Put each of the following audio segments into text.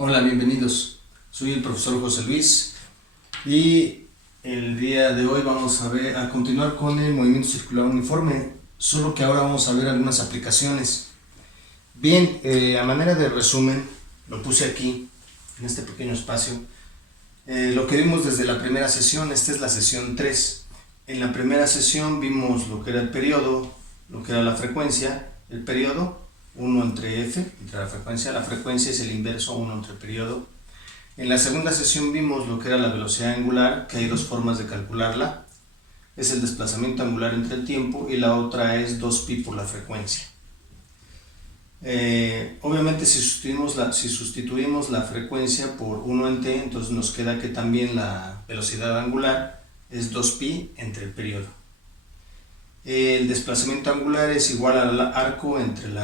Hola, bienvenidos. Soy el profesor José Luis y el día de hoy vamos a continuar con el movimiento circular uniforme, solo que ahora vamos a ver algunas aplicaciones. Bien, a manera de resumen, lo puse aquí, en este pequeño espacio, lo que vimos desde la primera sesión. Esta es la sesión 3. En la primera sesión vimos lo que era el periodo, lo que era la frecuencia, el periodo, 1 entre f, entre la frecuencia es el inverso 1 entre periodo. En la segunda sesión vimos lo que era la velocidad angular, que hay dos formas de calcularla, es el desplazamiento angular entre el tiempo y la otra es 2pi por la frecuencia. Obviamente si sustituimos la frecuencia por 1 en t, entonces nos queda que también la velocidad angular es 2pi entre el periodo. El desplazamiento angular es igual al arco entre el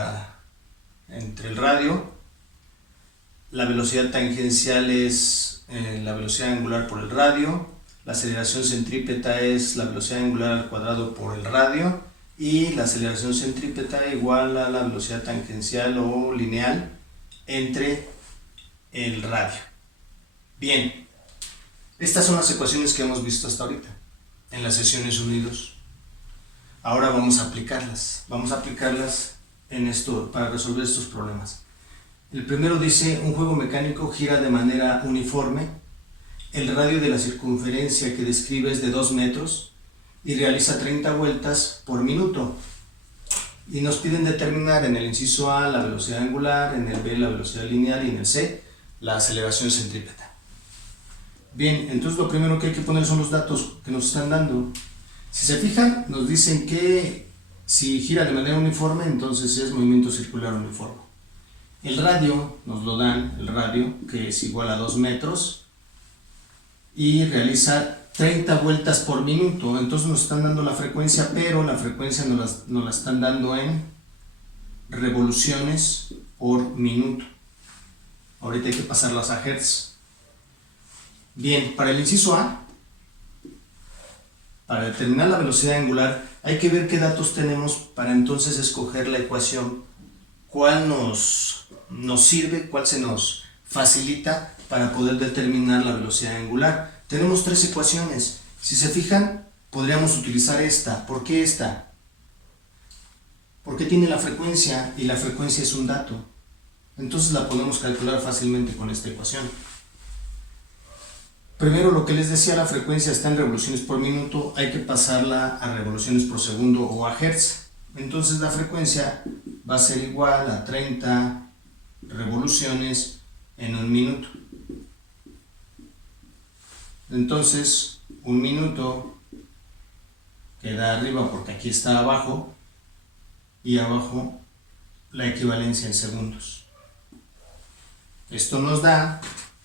radio. La velocidad tangencial es la velocidad angular por el radio. La aceleración centrípeta es la velocidad angular al cuadrado por el radio. Y la aceleración centrípeta igual a la velocidad tangencial o lineal entre el radio. Bien, estas son las ecuaciones que hemos visto hasta ahorita en las sesiones 1 y 2. Ahora vamos a aplicarlas en esto para resolver estos problemas. El primero dice: un juego mecánico gira de manera uniforme, el radio de la circunferencia que describe es de 2 metros y realiza 30 vueltas por minuto. Y nos piden determinar en el inciso A la velocidad angular, en el B la velocidad lineal y en el C la aceleración centrípeta. Bien, entonces lo primero que hay que poner son los datos que nos están dando. Si se fijan, nos dicen que si gira de manera uniforme, entonces es movimiento circular uniforme. El radio, nos lo dan, el radio, que es igual a 2 metros, y realiza 30 vueltas por minuto. Entonces nos están dando la frecuencia, pero la frecuencia nos la están dando en revoluciones por minuto. Ahorita hay que pasarlas a hertz. Bien, para el inciso A, para determinar la velocidad angular, hay que ver qué datos tenemos para entonces escoger la ecuación, cuál nos sirve, cuál se nos facilita para poder determinar la velocidad angular. Tenemos 3 ecuaciones. Si se fijan, podríamos utilizar esta. ¿Por qué esta? Porque tiene la frecuencia y la frecuencia es un dato. Entonces la podemos calcular fácilmente con esta ecuación. Primero, lo que les decía, la frecuencia está en revoluciones por minuto, hay que pasarla a revoluciones por segundo o a hertz. Entonces la frecuencia va a ser igual a 30 revoluciones en un minuto. Entonces, un minuto queda arriba porque aquí está abajo, y abajo la equivalencia en segundos. Esto nos da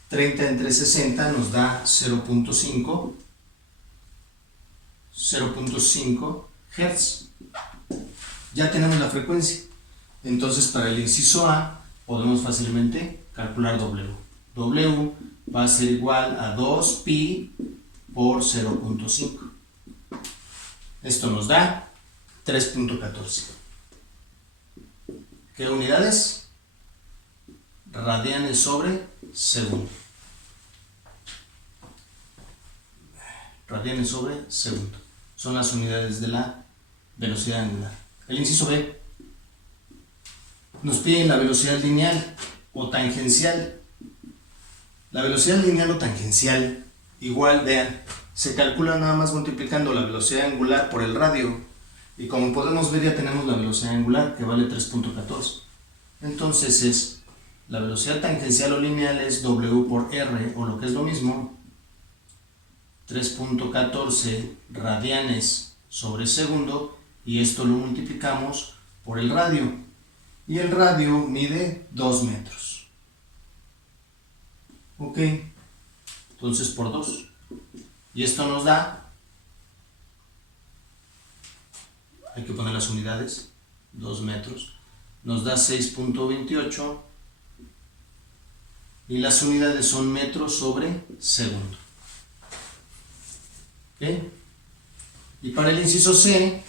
30 entre 60, nos da 0.5 Hz. Ya tenemos la frecuencia. Entonces para el inciso A podemos fácilmente calcular W. W va a ser igual a 2pi por 0.5. Esto nos da 3.14. ¿Qué unidades? Radianes sobre segundo. Radianes sobre segundo. Son las unidades de la velocidad angular. El inciso B. Nos piden la velocidad lineal o tangencial. La velocidad lineal o tangencial, igual, vean, se calcula nada más multiplicando la velocidad angular por el radio. Y como podemos ver, ya tenemos la velocidad angular, que vale 3.14. Entonces la velocidad tangencial o lineal es W por R, o lo que es lo mismo, 3.14 radianes sobre segundo, y esto lo multiplicamos por el radio. Y el radio mide 2 metros. Ok, entonces por 2. Y esto nos da, hay que poner las unidades, 2 metros, nos da 6.28, y las unidades son metros sobre segundo. ¿Okay? Y para el inciso C,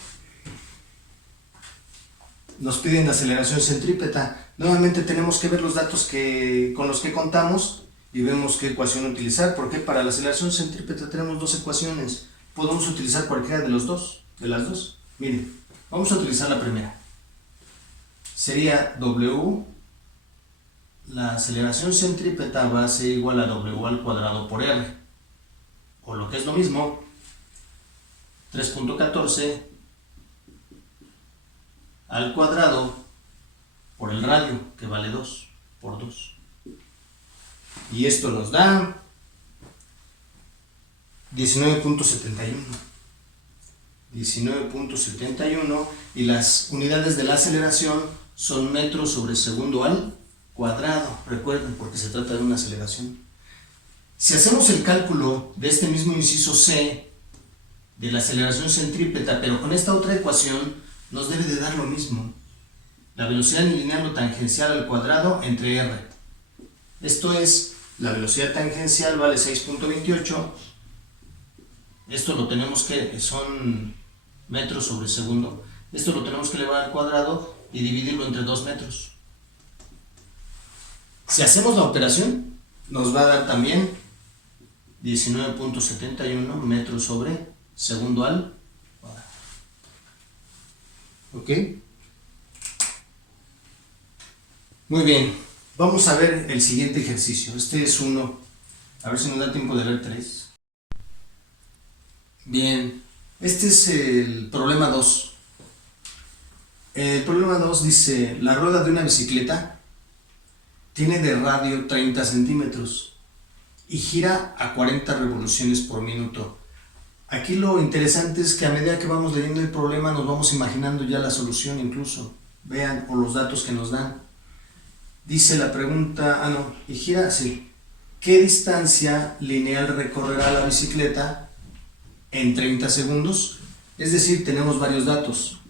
nos piden la aceleración centrípeta. Nuevamente tenemos que ver los datos con los que contamos y vemos qué ecuación utilizar, porque para la aceleración centrípeta tenemos dos ecuaciones. Podemos utilizar cualquiera de las dos. Miren, vamos a utilizar la primera. Sería W, la aceleración centrípeta va a ser igual a W al cuadrado por R, o lo que es lo mismo, 3.14 al cuadrado por el radio, que vale 2 por 2. Y esto nos da 19.71. 19.71, y las unidades de la aceleración son metros sobre segundo al cuadrado. Recuerden, porque se trata de una aceleración. Si hacemos el cálculo de este mismo inciso C, de la aceleración centrípeta, pero con esta otra ecuación, nos debe de dar lo mismo. La velocidad lineal o tangencial al cuadrado entre R. Esto es, la velocidad tangencial vale 6.28. Esto lo tenemos que, son metros sobre segundo. Esto lo tenemos que elevar al cuadrado y dividirlo entre 2 metros. Si hacemos la operación, nos va a dar también 19.71 metros sobre segundo al cuadrado. ¿Ok? Muy bien, vamos a ver el siguiente ejercicio. Este es uno. A ver si nos da tiempo de ver 3. Bien, este es el problema 2. El problema 2 dice: la rueda de una bicicleta tiene de radio 30 centímetros y gira a 40 revoluciones por minuto. Aquí lo interesante es que a medida que vamos leyendo el problema nos vamos imaginando ya la solución incluso. Vean, o los datos que nos dan. Dice la pregunta, y gira, sí. ¿Qué distancia lineal recorrerá la bicicleta en 30 segundos? Es decir, tenemos varios datos.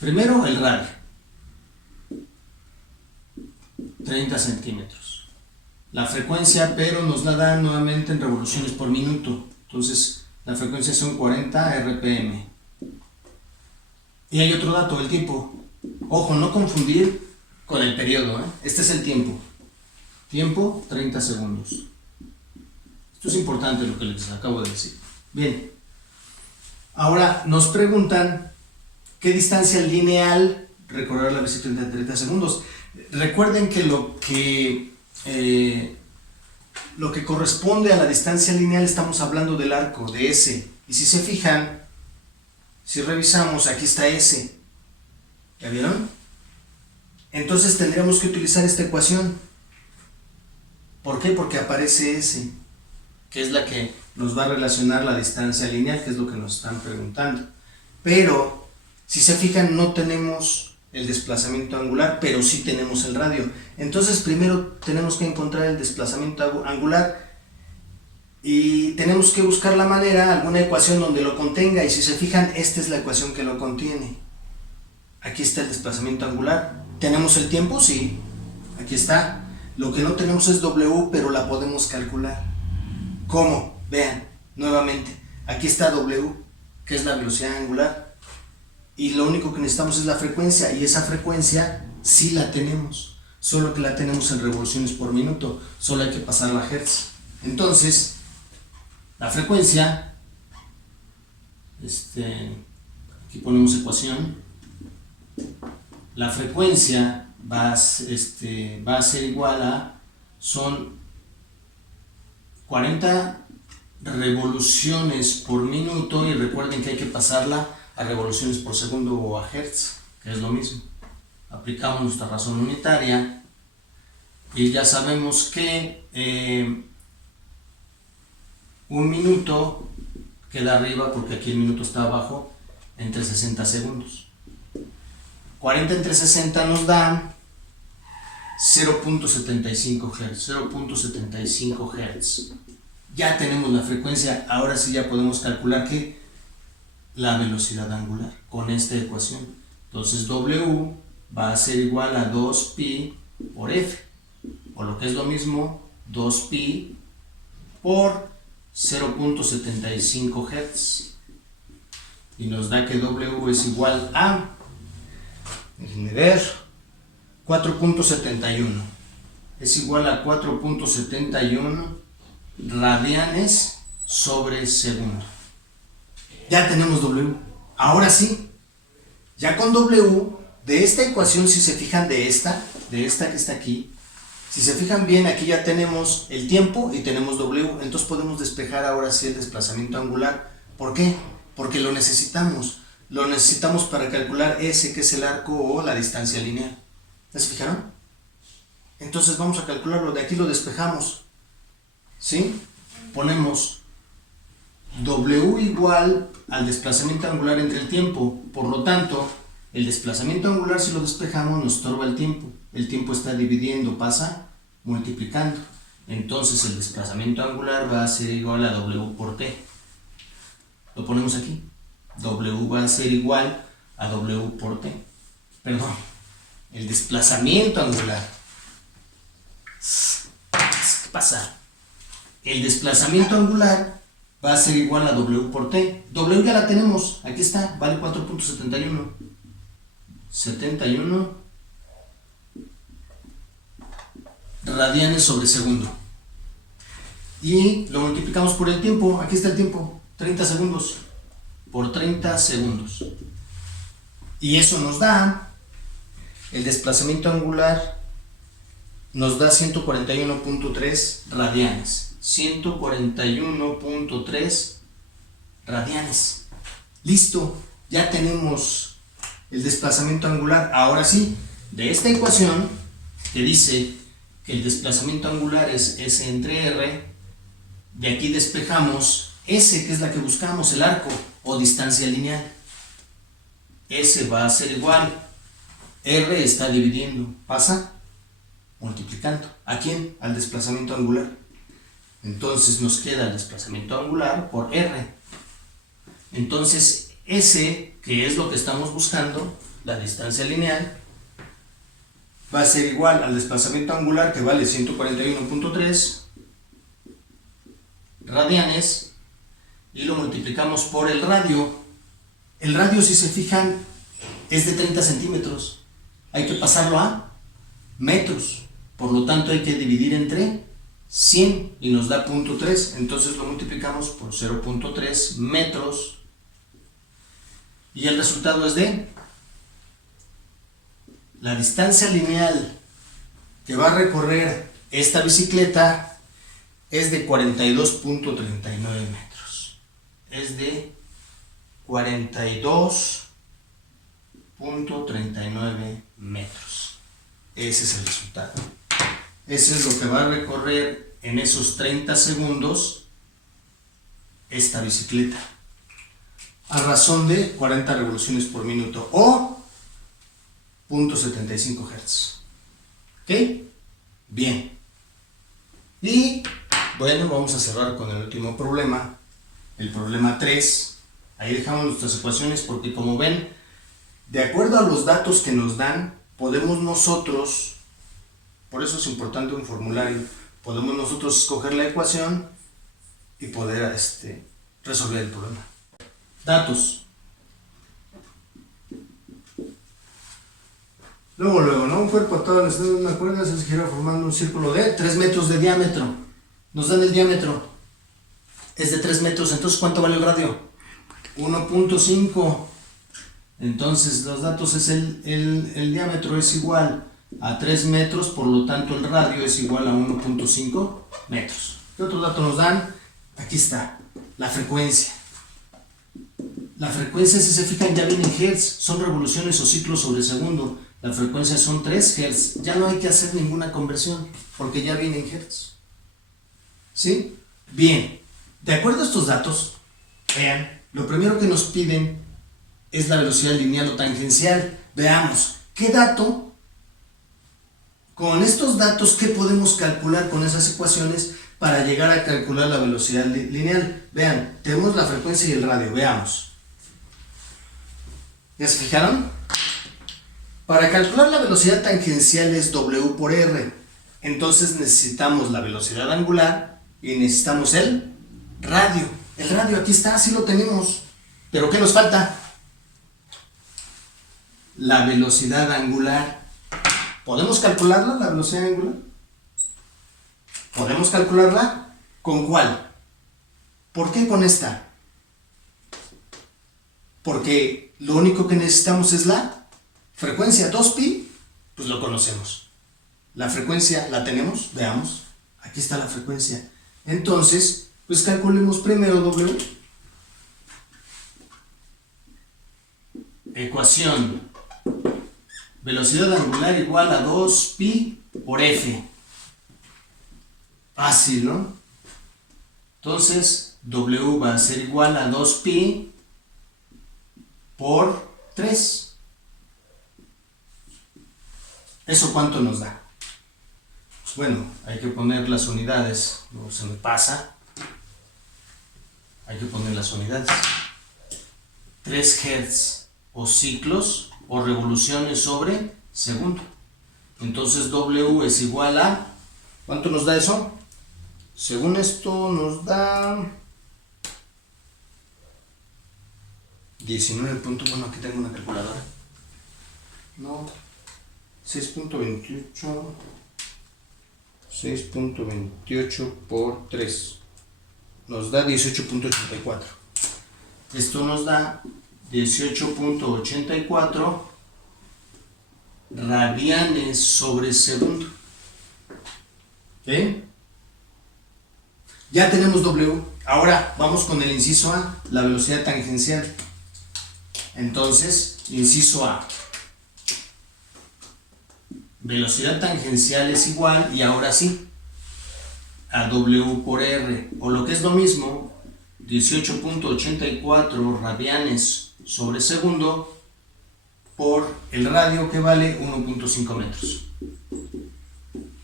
Primero, el radio. 30 centímetros. La frecuencia, pero nos la dan nuevamente en revoluciones por minuto. Entonces, la frecuencia son 40 RPM. Y hay otro dato, el tiempo. Ojo, no confundir con el periodo, ¿eh? Este es el tiempo. Tiempo, 30 segundos. Esto es importante lo que les acabo de decir. Bien. Ahora nos preguntan qué distancia lineal recorrer la bicicleta en 30 segundos. Recuerden que lo que corresponde a la distancia lineal estamos hablando del arco, de S. Y si se fijan, si revisamos, aquí está S. ¿Ya vieron? Entonces tendríamos que utilizar esta ecuación. ¿Por qué? Porque aparece S, que es la que nos va a relacionar la distancia lineal, que es lo que nos están preguntando. Pero, si se fijan, no tenemos el desplazamiento angular, pero sí tenemos el radio. Entonces primero tenemos que encontrar el desplazamiento angular y tenemos que buscar la manera, alguna ecuación donde lo contenga, y si se fijan, esta es la ecuación que lo contiene. Aquí está el desplazamiento angular. ¿Tenemos el tiempo? Sí, aquí está. Lo que no tenemos es W, pero la podemos calcular. ¿Cómo? Vean, nuevamente, aquí está W, que es la velocidad angular, y lo único que necesitamos es la frecuencia, y esa frecuencia sí la tenemos, solo que la tenemos en revoluciones por minuto, solo hay que pasarla a Hertz. Entonces, la frecuencia, aquí ponemos ecuación, la frecuencia va a ser igual a, son 40 revoluciones por minuto, y recuerden que hay que pasarla a revoluciones por segundo o a Hertz, que es lo mismo. Aplicamos nuestra razón unitaria y ya sabemos que un minuto queda arriba, porque aquí el minuto está abajo, entre 60 segundos. 40 entre 60 nos da 0.75 Hz, 0.75 Hz. Ya tenemos la frecuencia, ahora sí ya podemos calcular que la velocidad angular con esta ecuación. Entonces W va a ser igual a 2pi por F, o lo que es lo mismo, 2pi por 0.75 Hz. y nos da que W es igual a, déjenme ver, 4.71. Es igual a 4.71 radianes sobre segundo. Ya tenemos W. Ahora sí, ya con W, de esta ecuación, si se fijan de esta que está aquí, si se fijan bien, aquí ya tenemos el tiempo y tenemos W, entonces podemos despejar ahora sí el desplazamiento angular. ¿Por qué? Porque lo necesitamos. Lo necesitamos para calcular S, que es el arco o la distancia lineal. ¿Ya se fijaron? Entonces vamos a calcularlo, de aquí lo despejamos. ¿Sí? Ponemos W igual al desplazamiento angular entre el tiempo. Por lo tanto, el desplazamiento angular, si lo despejamos, nos estorba el tiempo. El tiempo está dividiendo, pasa multiplicando. Entonces el desplazamiento angular va a ser igual a W por T. Lo ponemos aquí. W va a ser igual a W por T. Perdón, el desplazamiento angular. ¿Qué pasa? El desplazamiento angular va a ser igual a W por T. W ya la tenemos, aquí está, vale 4.71. 71 radianes sobre segundo. Y lo multiplicamos por el tiempo, aquí está el tiempo, 30 segundos. Por 30 segundos. Y eso nos da, el desplazamiento angular nos da 141.3 radianes. 141.3 radianes. Listo, ya tenemos el desplazamiento angular. Ahora sí, de esta ecuación que dice que el desplazamiento angular es S entre R, de aquí despejamos S, que es la que buscamos, el arco o distancia lineal. S va a ser igual, R está dividiendo, pasa multiplicando. ¿A quién? Al desplazamiento angular. Entonces nos queda el desplazamiento angular por R. Entonces S, que es lo que estamos buscando, la distancia lineal, va a ser igual al desplazamiento angular, que vale 141.3 radianes, y lo multiplicamos por el radio. El radio, si se fijan, es de 30 centímetros. Hay que pasarlo a metros. Por lo tanto, hay que dividir entre 100 y nos da 0.3. Entonces lo multiplicamos por 0.3 metros. Y el resultado es de la distancia lineal que va a recorrer esta bicicleta es de 42.39 metros. Es de 42.39 metros. Ese es el resultado. Ese es lo que va a recorrer en esos 30 segundos esta bicicleta, a razón de 40 revoluciones por minuto o 0.75 Hz. ¿Ok? Bien. Y bueno, vamos a cerrar con el último problema, el problema 3. Ahí dejamos nuestras ecuaciones porque, como ven, de acuerdo a los datos que nos dan, podemos nosotros, por eso es importante un formulario, podemos nosotros escoger la ecuación y poder resolver el problema. Datos. Luego, ¿no? Un cuerpo atado al extremo de una cuerda se gira formando un círculo de 3 metros de diámetro. Nos dan el diámetro. Es de 3 metros, entonces ¿cuánto vale el radio? 1.5. Entonces los datos es el diámetro es igual a 3 metros, por lo tanto el radio es igual a 1.5 metros. ¿Qué otro dato nos dan? Aquí está, la frecuencia. La frecuencia, si se fijan, ya viene en Hz, son revoluciones o ciclos sobre segundo. La frecuencia son 3 Hz. Ya no hay que hacer ninguna conversión, porque ya viene en Hz. ¿Sí? Bien, de acuerdo a estos datos, vean, lo primero que nos piden es la velocidad lineal o tangencial. Veamos, ¿qué dato? Con estos datos, ¿qué podemos calcular con esas ecuaciones para llegar a calcular la velocidad lineal? Vean, tenemos la frecuencia y el radio, veamos. ¿Ya se fijaron? Para calcular la velocidad tangencial es W por R. Entonces necesitamos la velocidad angular y necesitamos el radio. El radio aquí está, así lo tenemos. ¿Pero qué nos falta? La velocidad angular. ¿Podemos calcularla, la velocidad angular? ¿Podemos calcularla? ¿Con cuál? ¿Por qué con esta? Porque lo único que necesitamos es la frecuencia 2pi, pues lo conocemos. La frecuencia la tenemos, veamos, aquí está la frecuencia. Entonces, pues calculemos primero W. Ecuación. Velocidad angular igual a 2pi por f. Fácil, ¿no? Entonces, W va a ser igual a 2pi por 3. ¿Eso cuánto nos da? Pues bueno, hay que poner las unidades. No se me pasa. Hay que poner las unidades. 3 Hz o ciclos o revoluciones sobre segundo. Entonces W es igual a... ¿Cuánto nos da eso? Según esto nos da 19 puntos. Bueno, aquí tengo una calculadora. No, 6.28 por 3 nos da 18.84. Esto nos da 18.84 radianes sobre segundo. ¿Ok? Ya tenemos W. Ahora vamos con el inciso A, la velocidad tangencial. Entonces, inciso A. Velocidad tangencial es igual, y ahora sí, a W por R, o lo que es lo mismo, 18.84 radianes sobre segundo por el radio, que vale 1.5 metros.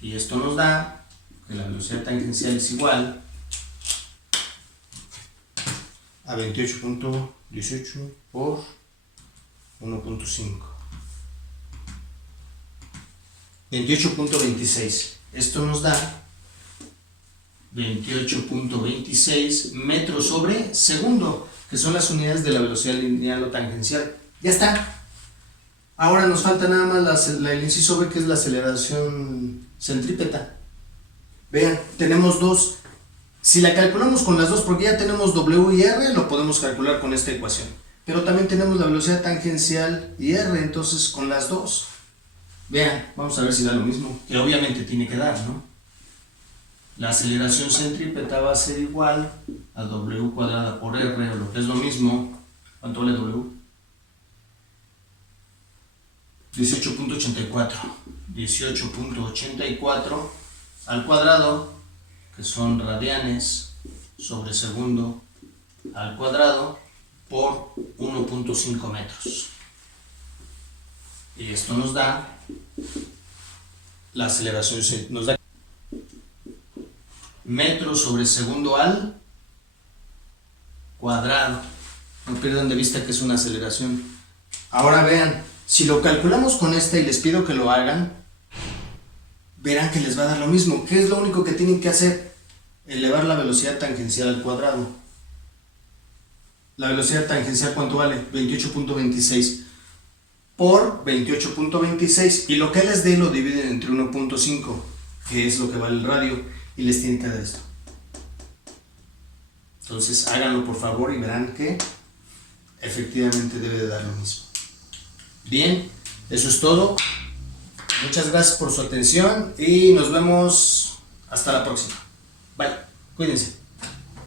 Y esto nos da que la velocidad tangencial es igual a 28.18 por 1.5. 28.26. Esto nos da 28.26 metros sobre segundo, que son las unidades de la velocidad lineal o tangencial. Ya está. Ahora nos falta nada más el inciso B, que es la aceleración centrípeta. Vean, tenemos dos. Si la calculamos con las dos, porque ya tenemos W y R, lo podemos calcular con esta ecuación. Pero también tenemos la velocidad tangencial y R, entonces con las dos. Vean, vamos a ver si da lo mismo, que obviamente tiene que dar, ¿no? La aceleración centrípeta va a ser igual a W cuadrada por R, o lo que es lo mismo. ¿Cuánto vale W? 18.84. 18.84 al cuadrado, que son radianes sobre segundo al cuadrado, por 1.5 metros. Y esto nos da la aceleración, nos da metros sobre segundo al cuadrado. No pierdan de vista que es una aceleración. Ahora vean, si lo calculamos con esta y les pido que lo hagan, verán que les va a dar lo mismo. ¿Qué es lo único que tienen que hacer? Elevar la velocidad tangencial al cuadrado. La velocidad tangencial, ¿cuánto vale? 28.26 por 28.26, y lo que les dé lo dividen entre 1.5, que es lo que vale el radio, y les tiene que dar esto. Entonces háganlo por favor y verán que efectivamente debe de dar lo mismo. Bien, eso es todo. Muchas gracias por su atención y nos vemos hasta la próxima. Bye, cuídense.